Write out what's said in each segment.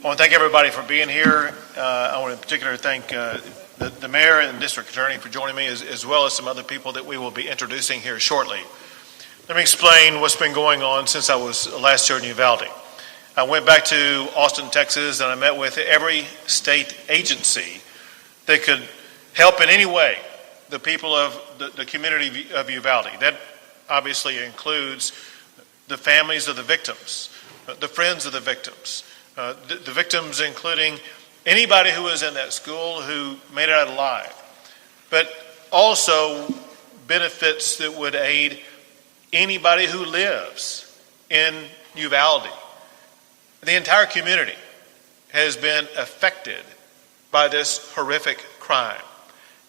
I want to thank everybody for being here. I want to in particular thank the mayor and district attorney for joining me, as well as some other people that we will be introducing here shortly. Let me explain what's been going on since I was last here in Uvalde. I went back to Austin, Texas, and I met with every state agency that could help in any way the people of the community of Uvalde. That obviously includes the families of the victims, the friends of the victims, the victims including anybody who was in that school who made it out alive, but also benefits that would aid anybody who lives in Uvalde. The entire community has been affected by this horrific crime.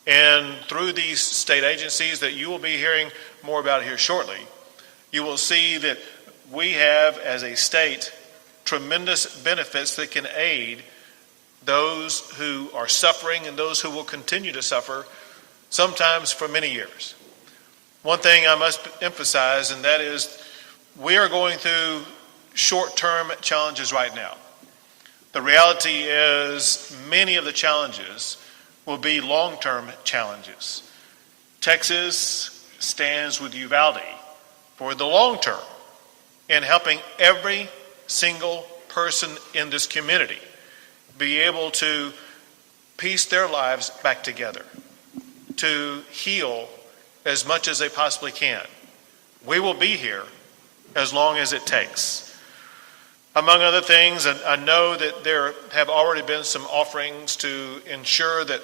And through these state agencies that you will be hearing more about here shortly, you will see that we have, as a state, tremendous benefits that can aid those who are suffering and those who will continue to suffer, sometimes for many years. One thing I must emphasize, and that is we are going through short-term challenges right now. The reality is many of the challenges will be long-term challenges. Texas stands with Uvalde for the long term in helping every single person in this community be able to piece their lives back together, to heal as much as they possibly can. We will be here as long as it takes. Among other things, I know that there have already been some offerings to ensure that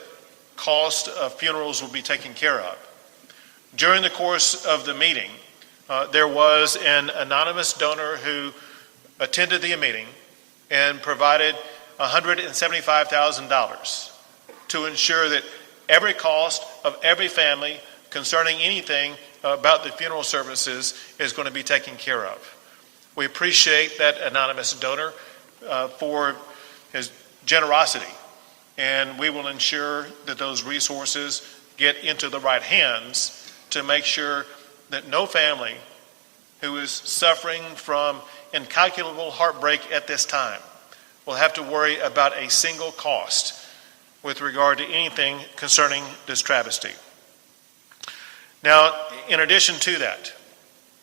cost of funerals will be taken care of. During the course of the meeting, there was an anonymous donor who attended the meeting and provided $175,000 to ensure that every cost of every family concerning anything about the funeral services is going to be taken care of. We appreciate that anonymous donor for his generosity, and we will ensure that those resources get into the right hands to make sure that no family who is suffering from incalculable heartbreak at this time will have to worry about a single cost with regard to anything concerning this travesty. Now, in addition to that,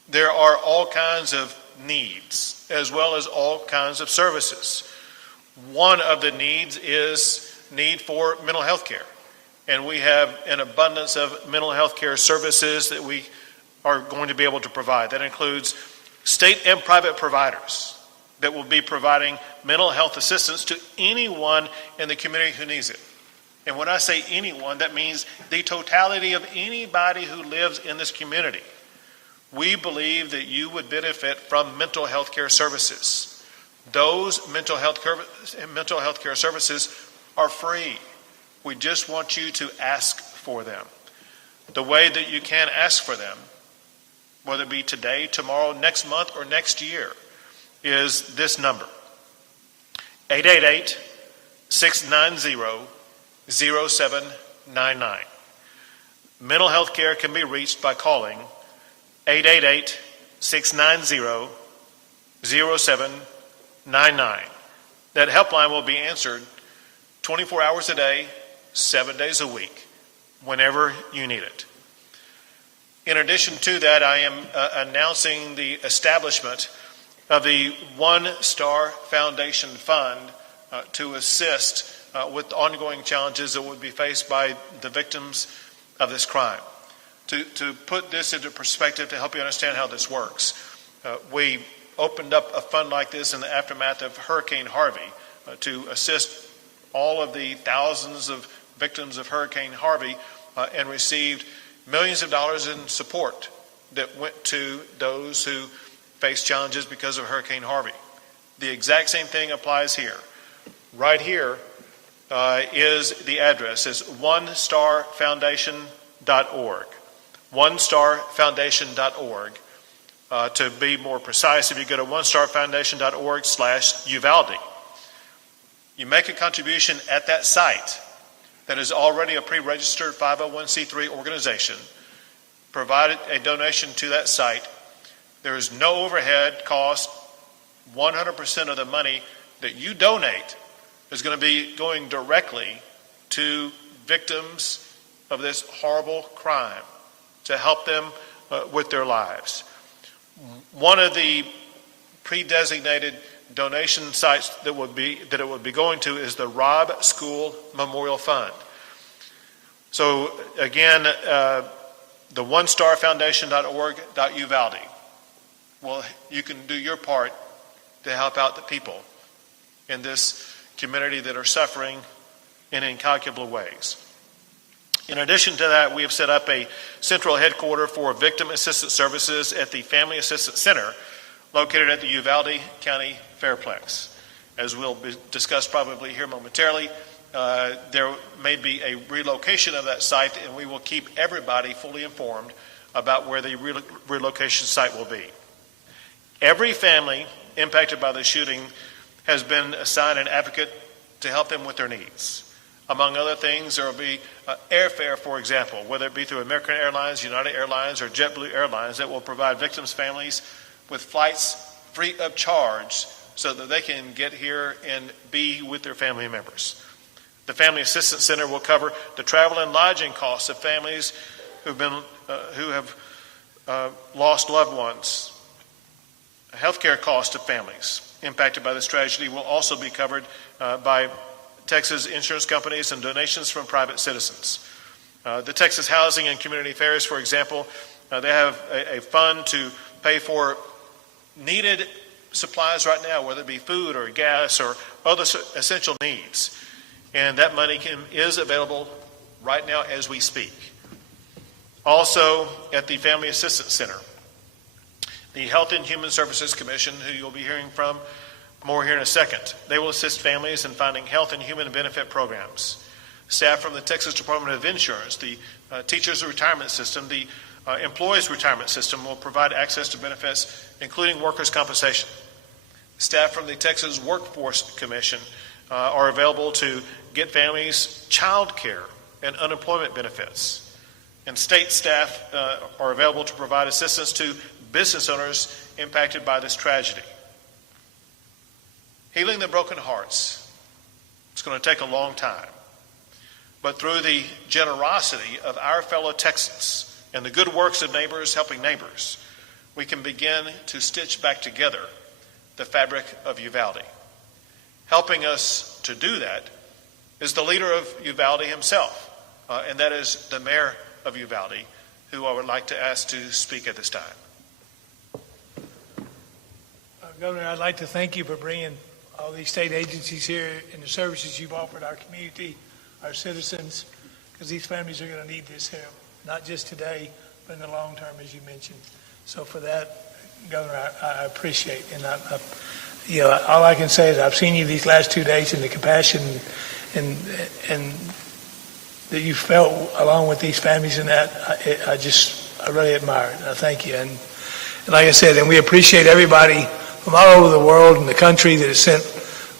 there are all kinds of needs as well as all kinds of services. One of the needs is need for mental health care, and we have an abundance of mental health care services that we are going to be able to provide. That includes state and private providers that will be providing mental health assistance to anyone in the community who needs it. And when I say anyone, that means the totality of anybody who lives in this community. We believe that you would benefit from mental health care services. Those mental health care services are free. We just want you to ask for them. The way that you can ask for them, whether it be today, tomorrow, next month, or next year, is this number: 888-690-0799. Mental health care can be reached by calling 888-690-0799. That helpline will be answered 24 hours a day, 7 days a week, whenever you need it. In addition to that, I am announcing the establishment of the One Star Foundation Fund to assist with ongoing challenges that would be faced by the victims of this crime. To put this into perspective, to help you understand how this works, we opened up a fund like this in the aftermath of Hurricane Harvey to assist all of the thousands of victims of Hurricane Harvey and received millions of dollars in support that went to those who faced challenges because of Hurricane Harvey. The exact same thing applies here. Right here is the address. It's onestarfoundation.org. onestarfoundation.org. To be more precise, if you go to onestarfoundation.org/Uvalde, you make a contribution at that site that is already a pre-registered 501c3 organization, provide a donation to that site. There is no overhead cost. 100% of the money that you donate is going to be going directly to victims of this horrible crime to help them with their lives. One of the pre-designated donation sites that it would be going to is the Robb School Memorial Fund. So again, the onestarfoundation.org.uvalde. Well, you can do your part to help out the people in this community that are suffering in incalculable ways. In addition to that, we have set up a central headquarters for victim assistance services at the Family Assistance Center located at the Uvalde County Fairplex. As we'll discuss probably here momentarily, there may be a relocation of that site, and we will keep everybody fully informed about where the relocation site will be. Every family impacted by the shooting has been assigned an advocate to help them with their needs. Among other things, there will be airfare, for example, whether it be through American Airlines, United Airlines, or JetBlue Airlines, that will provide victims' families with flights free of charge so that they can get here and be with their family members. The Family Assistance Center will cover the travel and lodging costs of families who have lost loved ones. Healthcare costs of families impacted by this tragedy will also be covered by Texas insurance companies and donations from private citizens. The Texas Housing and Community Affairs, for example, they have a fund to pay for needed supplies right now, whether it be food or gas or other essential needs. And that money is available right now as we speak. Also, at the Family Assistance Center, the Health and Human Services Commission, who you'll be hearing from more here in a second, they will assist families in finding health and human benefit programs. Staff from the Texas Department of Insurance, the Teachers Retirement System, the Employees Retirement System will provide access to benefits, including workers' compensation. Staff from the Texas Workforce Commission are available to get families child care and unemployment benefits. And state staff are available to provide assistance to business owners impacted by this tragedy. Healing the broken hearts, it's going to take a long time. But through the generosity of our fellow Texans and the good works of neighbors helping neighbors, we can begin to stitch back together the fabric of Uvalde. Helping us to do that is the leader of Uvalde himself, and that is the mayor of Uvalde, who I would like to ask to speak at this time. Governor, I'd like to thank you for bringing all these state agencies here and the services you've offered our community, our citizens, because these families are going to need this help, not just today, but in the long term, as you mentioned. So for that, Governor, I appreciate it. And all I can say is I've seen you these last 2 days and the compassion and that you felt along with these families, and that I really admire it. I thank you. And like I said, and we appreciate everybody from all over the world and the country that has sent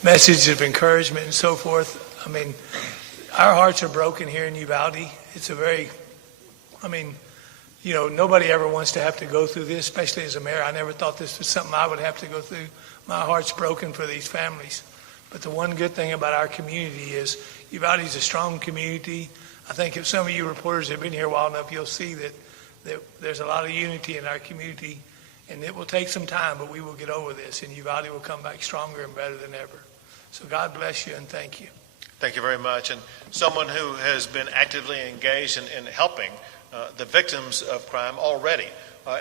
messages of encouragement and so forth. I mean, our hearts are broken here in Uvalde. It's nobody ever wants to have to go through this, especially as a mayor. I never thought this was something I would have to go through. My heart's broken for these families. But the one good thing about our community is Uvalde is a strong community. I think if some of you reporters have been here a while enough, you'll see that there's a lot of unity in our community. And it will take some time, but we will get over this, and Uvalde will come back stronger and better than ever. So God bless you, and thank you. Thank you very much. And someone who has been actively engaged in helping the victims of crime already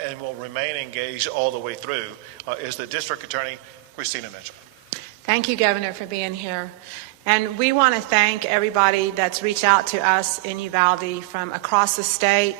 and will remain engaged all the way through is the District Attorney, Christina Mitchell. Thank you, Governor, for being here. And we want to thank everybody that's reached out to us in Uvalde from across the state,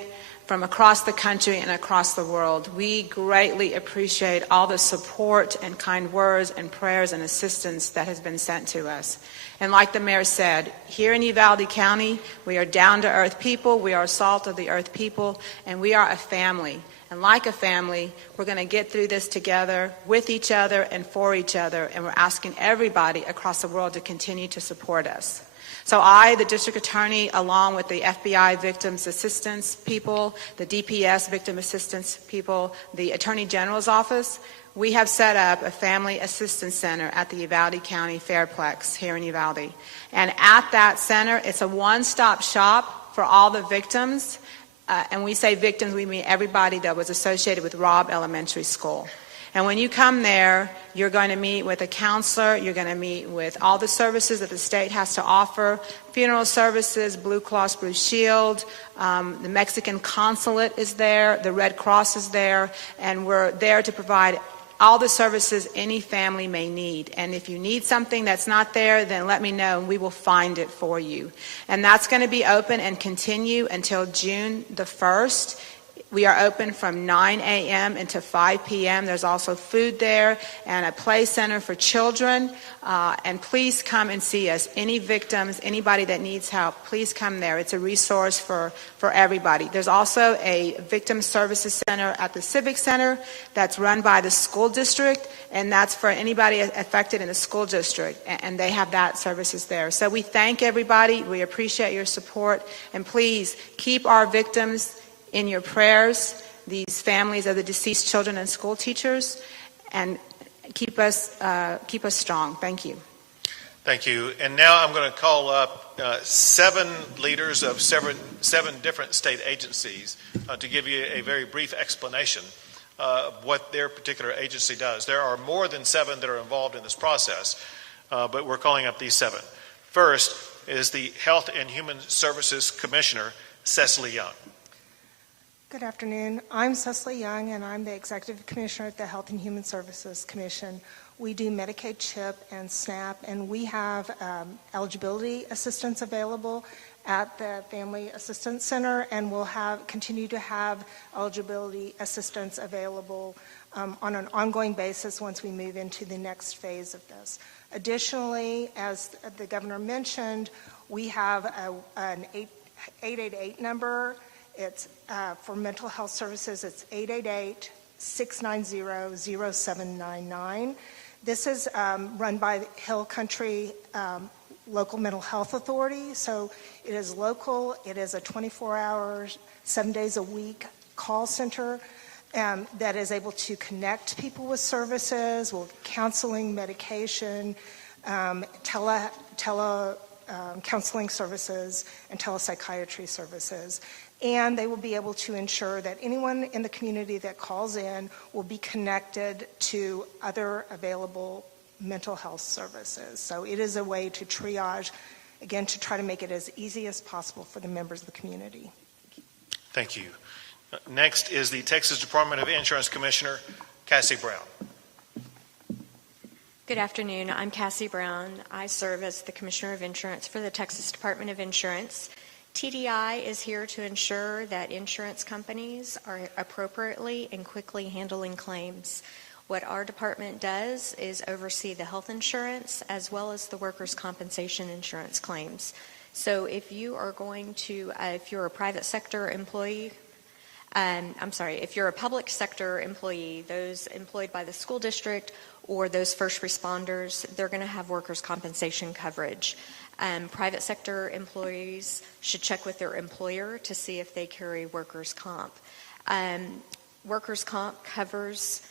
from across the country, and across the world. We greatly appreciate all the support and kind words and prayers and assistance that has been sent to us. And like the mayor said, here in Uvalde County, we are down-to-earth people, we are salt of the earth people, and we are a family. And like a family, we're going to get through this together with each other and for each other, and we're asking everybody across the world to continue to support us. So I, the district attorney, along with the FBI victims assistance people, the DPS victim assistance people, the Attorney General's office, we have set up a family assistance center at the Uvalde County Fairplex here in Uvalde. And at that center, it's a one-stop shop for all the victims. And we say victims, we mean everybody that was associated with Robb Elementary School. And when you come there, you're going to meet with a counselor, you're going to meet with all the services that the state has to offer, funeral services, Blue Cross Blue Shield, the Mexican consulate is there, the Red Cross is there, and we're there to provide all the services any family may need. And if you need something that's not there, then let me know and we will find it for you. And that's going to be open and continue until June the 1st. We are open from 9 a.m. until 5 p.m. There's also food there and a play center for children. And please come and see us. Any victims, anybody that needs help, please come there. It's a resource for everybody. There's also a victim services center at the Civic Center that's run by the school district, and that's for anybody affected in the school district, and they have that services there. So we thank everybody. We appreciate your support, and please keep our victims in your prayers, these families of the deceased children and school teachers, and keep us strong. Thank you. Thank you. And now I'm going to call up 7 leaders of seven different state agencies to give you a very brief explanation of what their particular agency does. There are more than 7 that are involved in this process, but we're calling up these 7. First is the Health and Human Services Commissioner, Cecily Young. Good afternoon. I'm Cecily Young, and I'm the Executive Commissioner at the Health and Human Services Commission. We do Medicaid, CHIP, and SNAP, and we have eligibility assistance available at the Family Assistance Center, and we'll continue to have eligibility assistance available on an ongoing basis once we move into the next phase of this. Additionally, as the Governor mentioned, we have an 888 number. It's for mental health services. It's 888-690-0799. This is run by the Hill Country Local Mental Health Authority. So it is local. It is a 24-hour, 7 days a week call center that is able to connect people with services, with counseling, medication, counseling services, and telepsychiatry services. And they will be able to ensure that anyone in the community that calls in will be connected to other available mental health services. So it is a way to triage, again, to try to make it as easy as possible for the members of the community. Thank you. Next is the Texas Department of Insurance Commissioner, Cassie Brown. Good afternoon. I'm Cassie Brown. I serve as the Commissioner of Insurance for the Texas Department of Insurance. TDI is here to ensure that insurance companies are appropriately and quickly handling claims. What our department does is oversee the health insurance as well as the workers' compensation insurance claims. So if you are going to, if you're a private sector employee, if you're a public sector employee, those employed by the school district or those first responders, they're going to have workers' compensation coverage. Private sector employees should check with their employer to see if they carry workers' comp. Workers' comp covers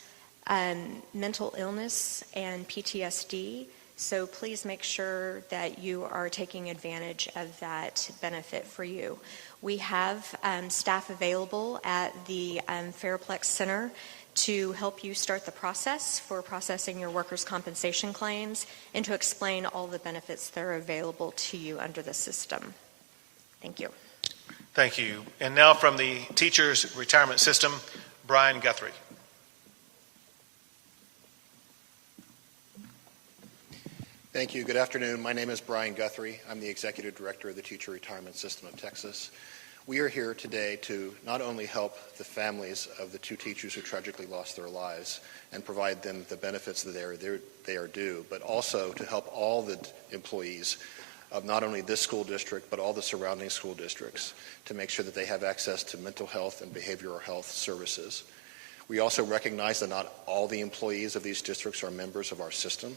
mental illness and PTSD, so please make sure that you are taking advantage of that benefit for you. We have staff available at the Fairplex Center to help you start the process for processing your workers' compensation claims and to explain all the benefits that are available to you under the system. Thank you. Thank you. And now from the Teachers Retirement System, Brian Guthrie. Thank you. Good afternoon. My name is Brian Guthrie. I'm the Executive Director of the Teacher Retirement System of Texas. We are here today to not only help the families of the 2 teachers who tragically lost their lives and provide them the benefits that they are due, but also to help all the employees of not only this school district, but all the surrounding school districts to make sure that they have access to mental health and behavioral health services. We also recognize that not all the employees of these districts are members of our system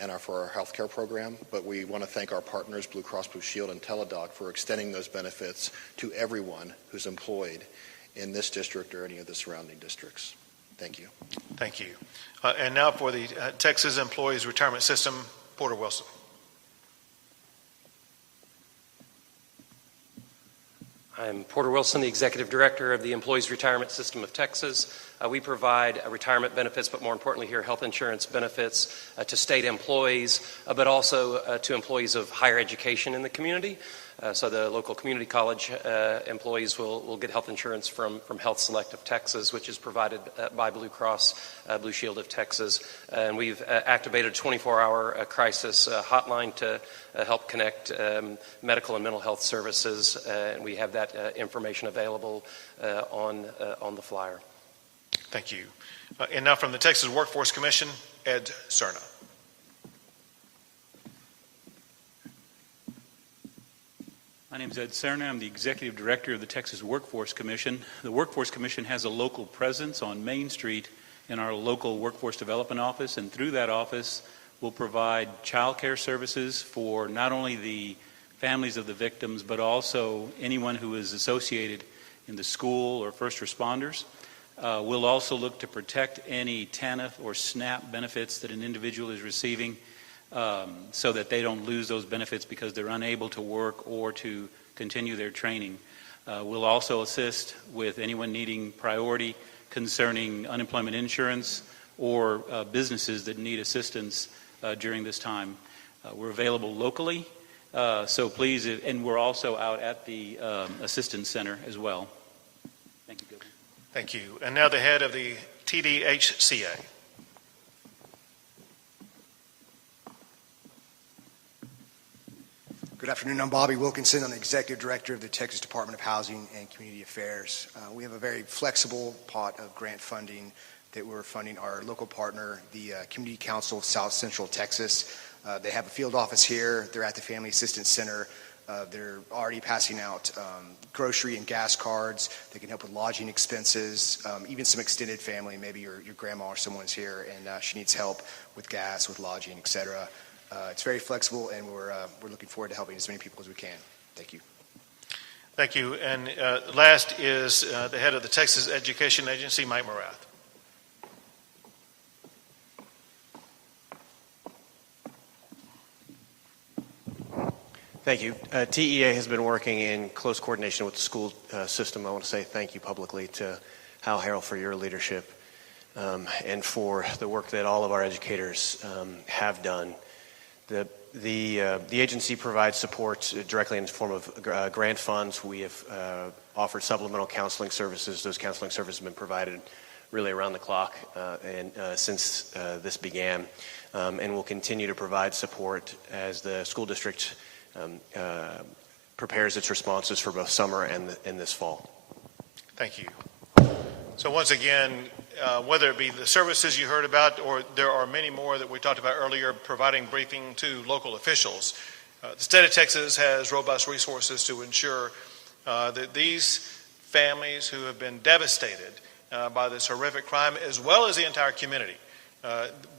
and are for our health care program, but we want to thank our partners, Blue Cross Blue Shield and Teladoc, for extending those benefits to everyone who's employed in this district or any of the surrounding districts. Thank you. Thank you. And now for the Texas Employees Retirement System, Porter Wilson. I'm Porter Wilson, the Executive Director of the Employees Retirement System of Texas. We provide retirement benefits, but more importantly here, health insurance benefits to state employees, but also to employees of higher education in the community. So the local community college employees will get health insurance from Health Select of Texas, which is provided by Blue Cross Blue Shield of Texas. And we've activated a 24-hour crisis hotline to help connect medical and mental health services. And we have that information available on the flyer. Thank you. And now from the Texas Workforce Commission, Ed Cerna. My name is Ed Cerna. I'm the Executive Director of the Texas Workforce Commission. The Workforce Commission has a local presence on Main Street in our local Workforce Development Office, and through that office we'll provide child care services for not only the families of the victims, but also anyone who is associated in the school or first responders. We'll also look to protect any TANF or SNAP benefits that an individual is receiving, so that they don't lose those benefits because they're unable to work or to continue their training. We'll also assist with anyone needing priority concerning unemployment insurance or businesses that need assistance during this time. We're available locally, so please, and we're also out at the Assistance Center as well. Thank you, Governor. Thank you. And now the head of the TDHCA. Good afternoon. I'm Bobby Wilkinson. I'm the Executive Director of the Texas Department of Housing and Community Affairs. We have a very flexible pot of grant funding that we're funding our local partner, the Community Council of South Central Texas. They have a field office here. They're at the Family Assistance Center. They're already passing out grocery and gas cards. They can help with lodging expenses, even some extended family. Maybe your grandma or someone's here and she needs help with gas, with lodging, etc. It's very flexible, and we're looking forward to helping as many people as we can. Thank you. Thank you. And last is the head of the Texas Education Agency, Mike Morath. Thank you. TEA has been working in close coordination with the school system. I want to say thank you publicly to Hal Harrell for your leadership and for the work that all of our educators have done. The agency provides support directly in the form of grant funds. We have offered supplemental counseling services. Those counseling services have been provided really around the clock and since this began, and will continue to provide support as the school district prepares its responses for both summer and this fall. Thank you. So once again, whether it be the services you heard about, or there are many more that we talked about earlier, providing briefing to local officials. The state of Texas has robust resources to ensure that these families who have been devastated by this horrific crime, as well as the entire community,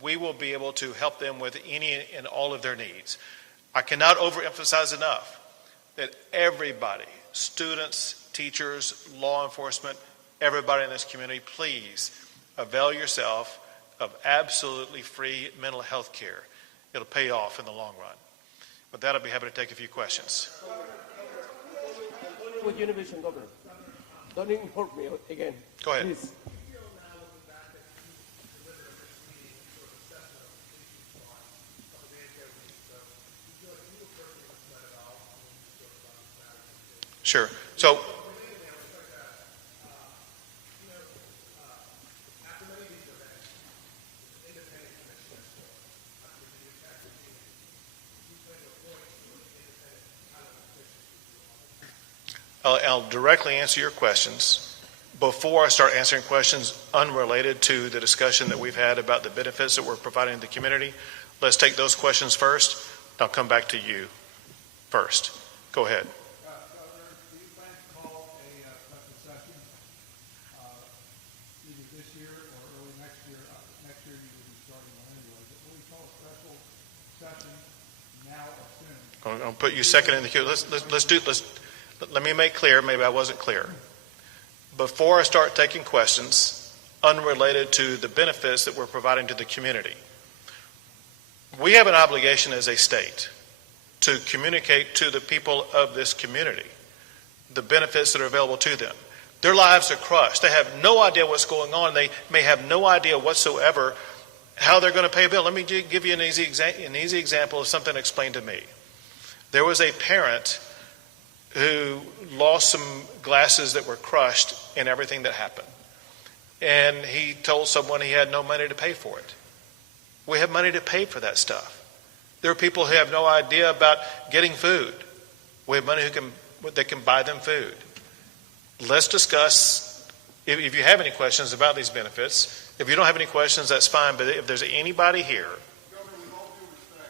we will be able to help them with any and all of their needs. I cannot overemphasize enough that everybody, students, teachers, law enforcement, everybody in this community, please avail yourself of absolutely free mental health care. It'll pay off in the long run. With that, I'll be happy to take a few questions. With Univision, Governor. Don't import me again. Go ahead. Please. Sure. So, I'll directly answer your questions. Before I start answering questions unrelated to the discussion that we've had about the benefits that we're providing to the community, let's take those questions first. I'll come back to you first. Go ahead. Governor, do you plan to call a special session either this year or early next year? Next year you will be starting on anyway. But will we call a special session now or soon? I'll put you second in the queue. Let me make clear, maybe I wasn't clear. Before I start taking questions unrelated to the benefits that we're providing to the community. We have an obligation as a state to communicate to the people of this community the benefits that are available to them. Their lives are crushed. They have no idea what's going on. They may have no idea whatsoever how they're going to pay a bill. Let me give you an easy example of something explained to me. There was a parent who lost some glasses that were crushed in everything that happened. And he told someone he had no money to pay for it. We have money to pay for that stuff. There are people who have no idea about getting food. We have money that can buy them food. Let's discuss, if you have any questions about these benefits. If you don't have any questions, that's fine. But if there's anybody here. Governor, with all due respect,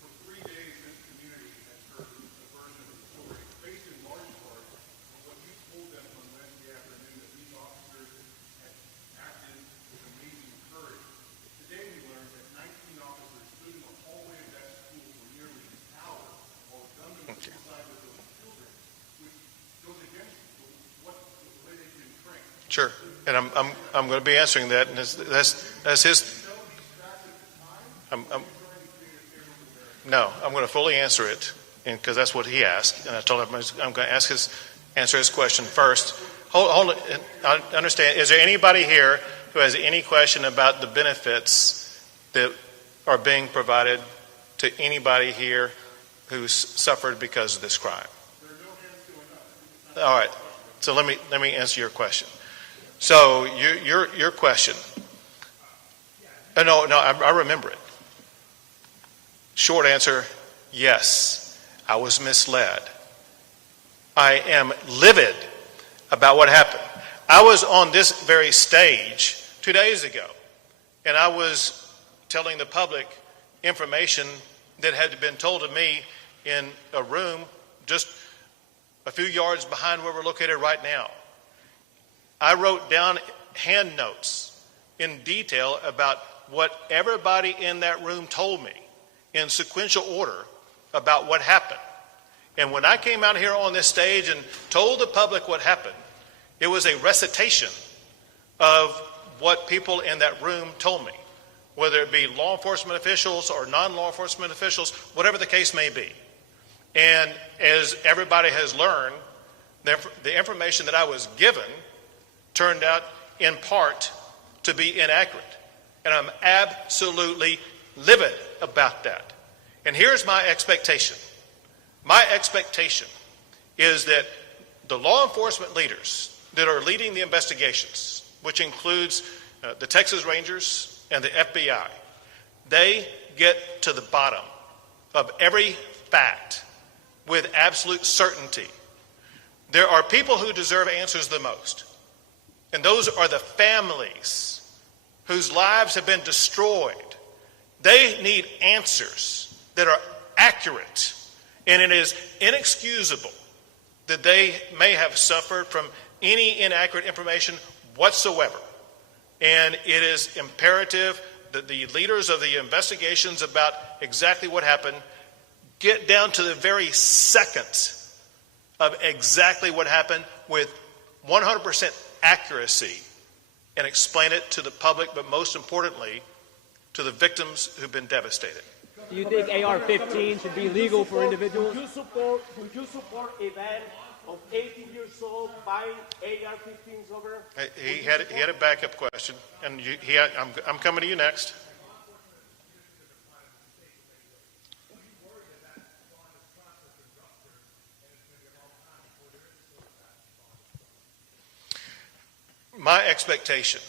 for 3 days this community has heard a version of the story based in large part on what you told them on Wednesday afternoon that these officers had acted with amazing courage. Today we learned that 19 officers stood in the hallway of that school for nearly an hour while a gunman was inside with those children, which goes against the way they've been trained. Sure. And I'm going to be answering that, and that's his. No, I'm going to fully answer it, because that's what he asked, and I told him I'm going to answer his question first. Hold it. I understand. Is there anybody here who has any question about the benefits that are being provided to anybody here who's suffered because of this crime? All right. So let me answer your question. So your question. No, I remember it. Short answer, yes, I was misled. I am livid about what happened. I was on this very stage 2 days ago, and I was telling the public information that had been told to me in a room just a few yards behind where we're located right now. I wrote down hand notes in detail about what everybody in that room told me in sequential order about what happened. And when I came out here on this stage and told the public what happened, it was a recitation of what people in that room told me, whether it be law enforcement officials or non-law enforcement officials, whatever the case may be. And as everybody has learned, the information that I was given turned out in part to be inaccurate. And I'm absolutely livid about that. And here's my expectation. My expectation is that the law enforcement leaders that are leading the investigations, which includes the Texas Rangers and the FBI, they get to the bottom of every fact with absolute certainty. There are people who deserve answers the most. And those are the families whose lives have been destroyed. They need answers that are accurate. And it is inexcusable that they may have suffered from any inaccurate information whatsoever. And it is imperative that the leaders of the investigations about exactly what happened get down to the very second of exactly what happened with 100% accuracy and explain it to the public, but most importantly, to the victims who've been devastated. Do you think AR-15 should be legal for individuals? Would you support a ban of 18 years old buying AR-15s over? He had a backup question, and I'm coming to you next. My expectation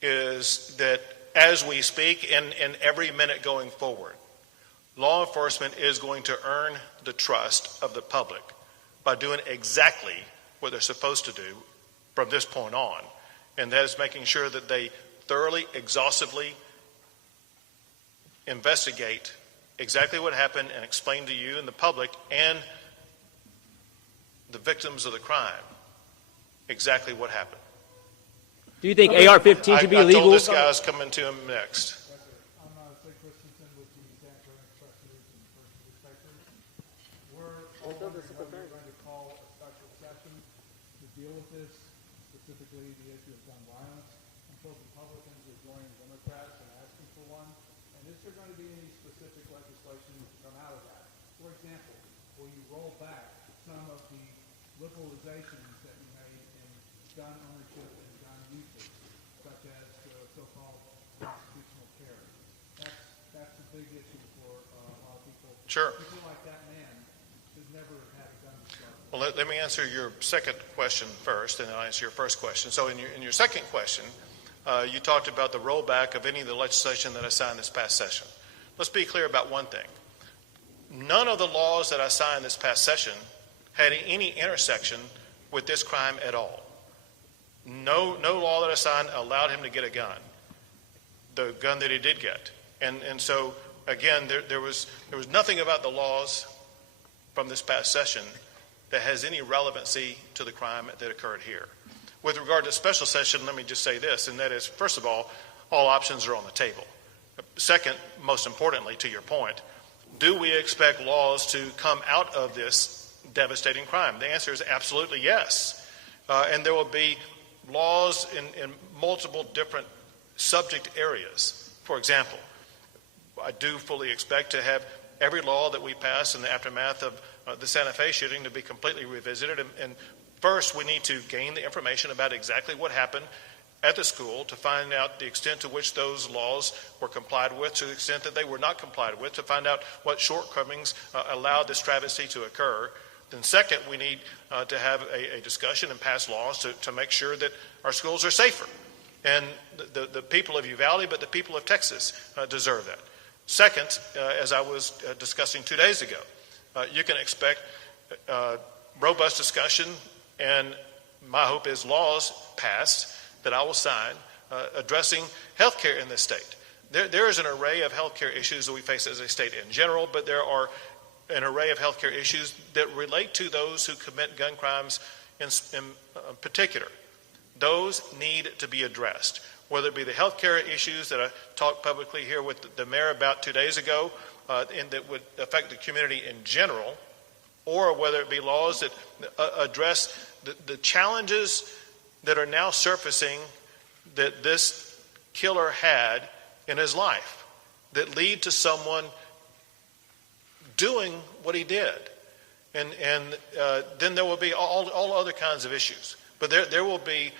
is that as we speak and every minute going forward, law enforcement is going to earn the trust of the public by doing exactly what they're supposed to do from this point on, and that is making sure that they thoroughly, exhaustively investigate exactly what happened and explain to you and the public and the victims of the crime exactly what happened. Do you think AR-15 should be legal? I told this guy I was coming to him next. I'm Sid Christensen with the San Antonio Trustees and First Respecters. We're going to call a special session to deal with this, specifically the issue of gun violence. both Republicans are joining Democrats in asking for one? And is there going to be any specific legislation to come out of that? For example, will you roll back some of the liberalizations that you made in gun ownership and gun usage, such as the so-called constitutional carry? That's a big issue for a lot of people. Sure. People like that man should never have had a gun to start with. Well, let me answer your second question first, and then I'll answer your first question. So in your second question, you talked about the rollback of any of the legislation that I signed this past session. Let's be clear about one thing. None of the laws that I signed this past session had any intersection with this crime at all. No law that I signed allowed him to get a gun, the gun that he did get. And so, again, there was nothing about the laws from this past session that has any relevancy to the crime that occurred here. With regard to special session, let me just say this, and that is, first of all options are on the table. Second, most importantly, to your point, do we expect laws to come out of this devastating crime? The answer is absolutely yes. And there will be laws in multiple different subject areas. For example, I do fully expect to have every law that we pass in the aftermath of the Santa Fe shooting to be completely revisited. And first, we need to gain the information about exactly what happened at the school to find out the extent to which those laws were complied with, to the extent that they were not complied with, to find out what shortcomings allowed this travesty to occur. Then second, we need to have a discussion and pass laws to make sure that our schools are safer. And the people of Uvalde, but the people of Texas deserve that. Second, as I was discussing 2 days ago, you can expect robust discussion, and my hope is laws passed that I will sign addressing health care in this state. There is an array of health care issues that we face as a state in general, but there are an array of health care issues that relate to those who commit gun crimes in particular. Those need to be addressed, whether it be the health care issues that I talked publicly here with the mayor about 2 days ago, and that would affect the community in general, or whether it be laws that address the challenges that are now surfacing that this killer had in his life that lead to someone doing what he did. And then there will be all other kinds of issues. But there will be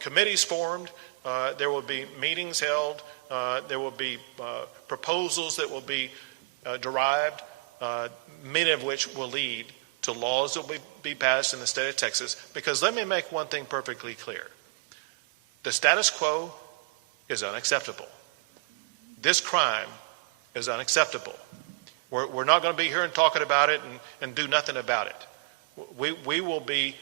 committees formed, there will be meetings held, there will be proposals that will be derived, many of which will lead to laws that will be passed in the state of Texas. Because let me make one thing perfectly clear. The status quo is unacceptable. This crime is unacceptable. We're not going to be here and talking about it and do nothing about it. We will be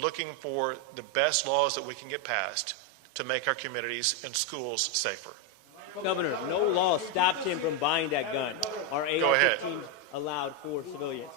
looking for the best laws that we can get passed to make our communities and schools safer. Governor, no law stops him from buying that gun. Are AR-15s allowed for civilians?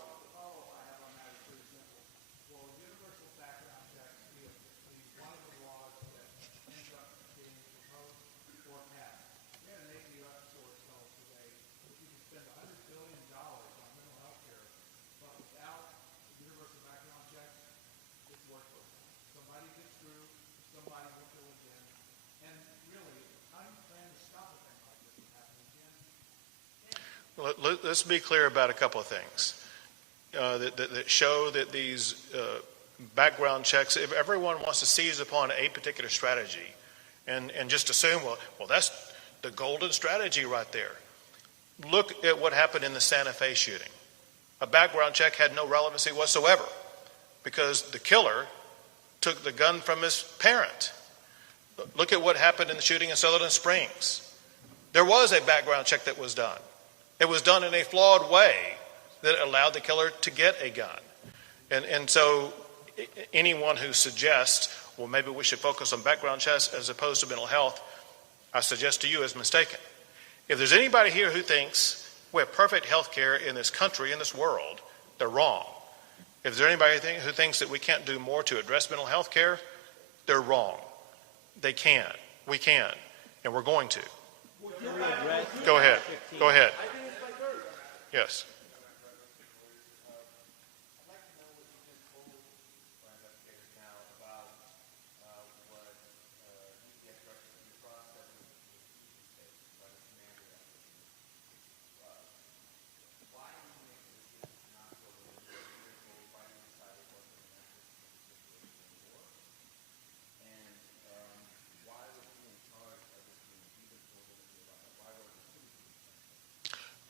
Let's be clear about a couple of things that show that these background checks, if everyone wants to seize upon a particular strategy and just assume, well, that's the golden strategy right there. Look at what happened in the Santa Fe shooting. A background check had no relevancy whatsoever because the killer took the gun from his parent. Look at what happened in the shooting in Sutherland Springs. There was a background check that was done. It was done in a flawed way that allowed the killer to get a gun. And so anyone who suggests, well, maybe we should focus on background checks as opposed to mental health, I suggest to you is mistaken. If there's anybody here who thinks we have perfect health care in this country, in this world, they're wrong. If there's anybody who thinks that we can't do more to address mental health care, they're wrong. They can. We can. And we're going to. Go ahead. Go ahead. Yes.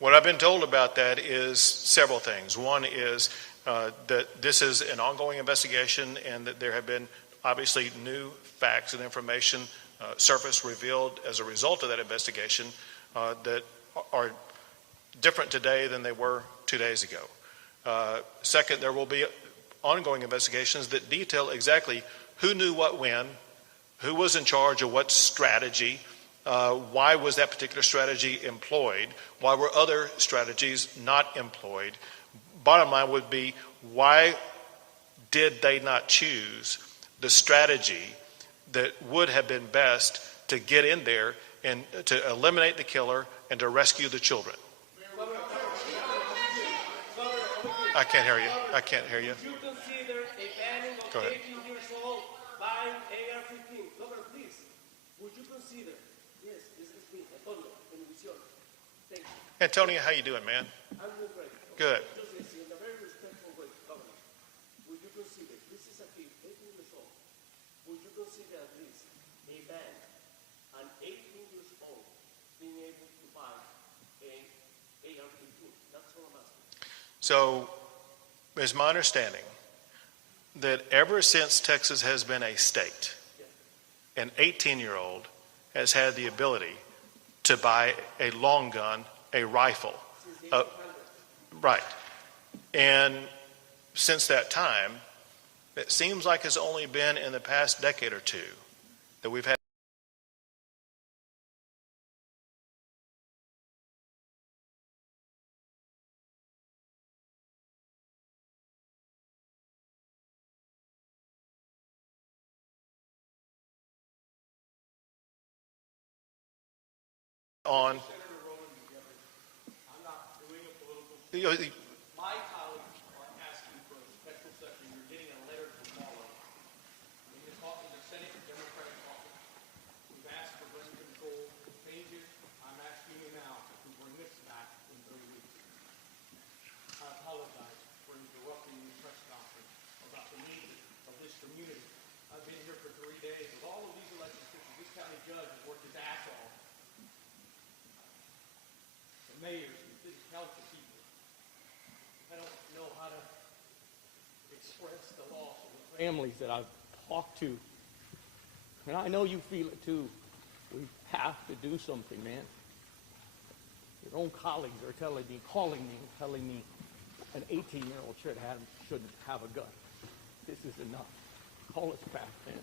What I've been told about that is several things. One is that this is an ongoing investigation and that there have been obviously new facts and information surfaced, revealed as a result of that investigation that are different today than they were 2 days ago. Second, there will be ongoing investigations that detail exactly who knew what when, who was in charge of what strategy, why was that particular strategy employed, why were other strategies not employed. Bottom line would be, why did they not choose the strategy that would have been best to get in there and to eliminate the killer and to rescue the children? I can't hear you. I can't hear you. Would you consider a banning of Go ahead. 18 years old buying AR-15? Governor, please. Would you consider? Yes, this is me, Antonio, Bendición. Thank you. Antonio, how you doing, man? I'm doing great. Good. Just in a very respectful way, Governor. Would you consider, this is a kid, 18 years old. Would you consider at least a ban on 18 years old being able to buy a AR-15? That's all I'm asking. So, it's my understanding that ever since Texas has been a state, an 18-year-old has had the ability to buy a long gun, a rifle. Right. And since that time, it seems like it's only been in the past decade or two that we've had on. My colleagues are asking for a special session. You're getting a letter tomorrow. In the Senate Democratic Caucus, we've asked for gun control changes. I'm asking you now to bring this back in 30 weeks. I apologize for interrupting the press conference about the needs of this community. I've been here for 3 days with all of these elected officials. This county judge has worked his ass off. The mayors and city council people. I don't know how to express the loss of the families that I've talked to. And I know you feel it too. We have to do something, man. Your own colleagues are calling me an 18-year-old shouldn't have a gun. This is enough. Call us back, man.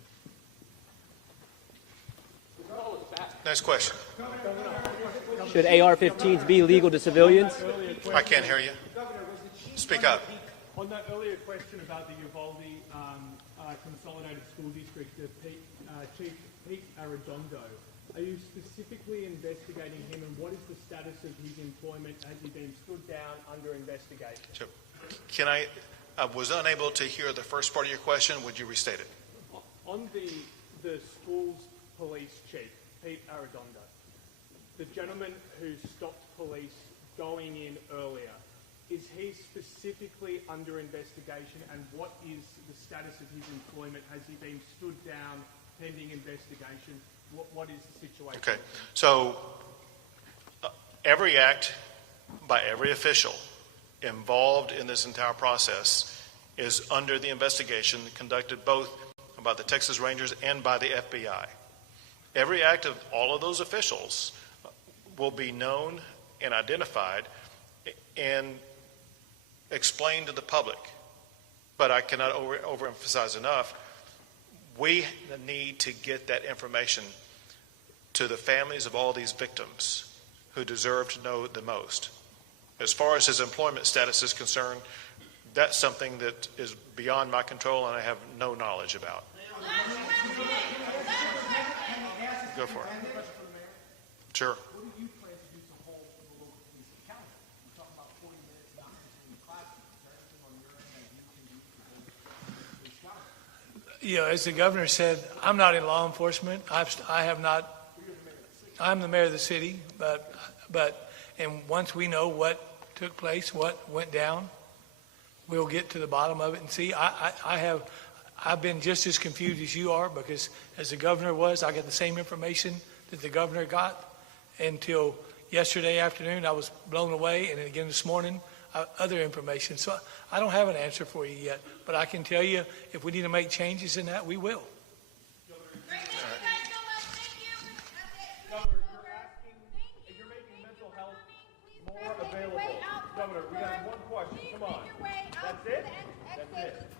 Call us back. Next question. Should AR-15s be legal to civilians? I can't hear you. Speak up. On that earlier question about the Uvalde Consolidated School District, Chief Pete Arredondo, are you specifically investigating him, and what is the status of his employment? Has he been stood down under investigation? Sure. Can I was unable to hear the first part of your question. Would you restate it? On the school's police chief, Pete Arredondo, the gentleman who stopped police going in earlier, is he specifically under investigation, and what is the status of his employment? Has he been stood down pending investigation? What is the situation? Okay. So every act by every official involved in this entire process is under the investigation conducted both by the Texas Rangers and by the FBI. Every act of all of those officials will be known and identified and explained to the public. But I cannot overemphasize enough, we need to get that information to the families of all these victims who deserve to know the most. As far as his employment status is concerned, that's something that is beyond my control and I have no knowledge about. Go for it. Sure. What do you plan to do to hold the local police accountable? You talk about 40 minutes not in the classroom. Is there anything on your end that you can do to hold the police accountable? You know, as the governor said, I'm not in law enforcement. I have not. I'm the mayor of the city, and once we know what took place, what went down, we'll get to the bottom of it and see. I've been just as confused as you are, because as the governor was, I got the same information that the governor got until yesterday afternoon, I was blown away, and again this morning, other information. So I don't have an answer for you yet, but I can tell you if we need to make changes in that, we will. Governor, you're making mental health more available. Governor, we got one question. Come on. That's it? That's it.